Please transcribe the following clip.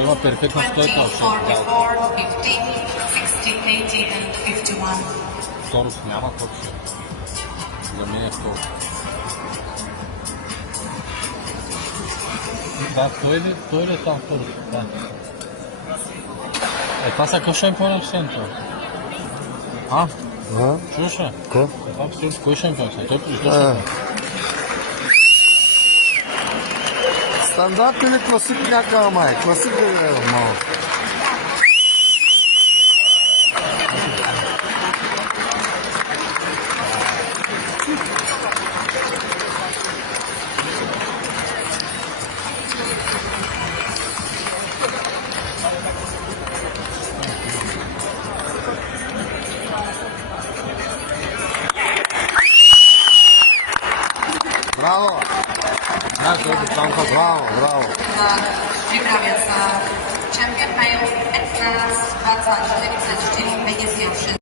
Była perfektna stojka u 44, 15, 60, 80 and 51. Второ смяна, точно. За мен е второ. Да, той ли е там второ? Да. Това са къв шампион е това? А? Да. Чуваш ли? Ко? Това кой шампион са? Той прежда шампион. Стандарт или класик някакъв май? Класик е малко. Браво! Да, той е там. Браво, браво! Připravil se čempion male 15, 20, 44, 56.